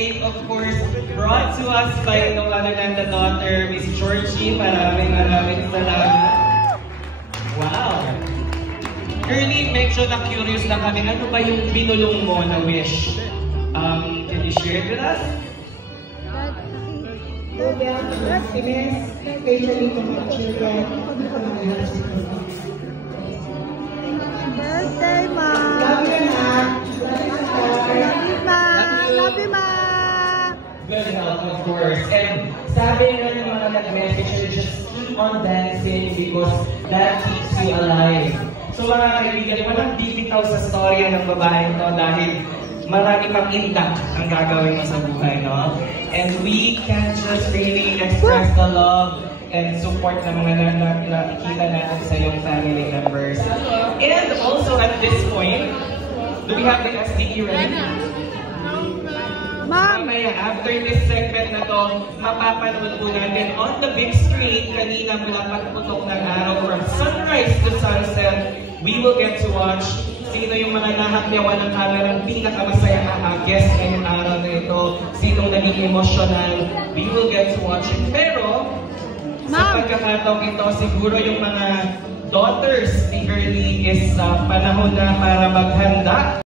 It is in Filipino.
cake, of course, brought to us by no other than the daughter, Miss Georgie. Maraming salamat. Wow! Curly, medyo na-curious lang kami. Ano ba yung binulong mo na wish? Can you share it with us? Happiness, especially to my children, to my husband. Birthday, Ma! Love you, Ma! Love you, Ma! Love you, Ma! Good health, of course. And sabi nga ng mga nag-message, just keep on dancing because that keeps you alive. So mga kaibigan, walang bibitaw sa storya ng babaeng to dahil marami pang intact ang gagawin mo sa buhay, no? And we can just really express the love and support ng mga nakikita natin sa iyong family members. And also at this point, do we have the SDE ready? Mamaya, after this segment na to, mapapanood po natin on the big screen kanina mula pagputok ng araw from sunrise to sunset. We will get to watch sino yung mga nahakyawan ng camera ang pinakamasaya guest ngayong araw na ito, sinong naging emotional. We will get to watch it. Pero, sa pagkakataong ito, siguro yung mga daughters ni Girlie is panahon na para maghanda.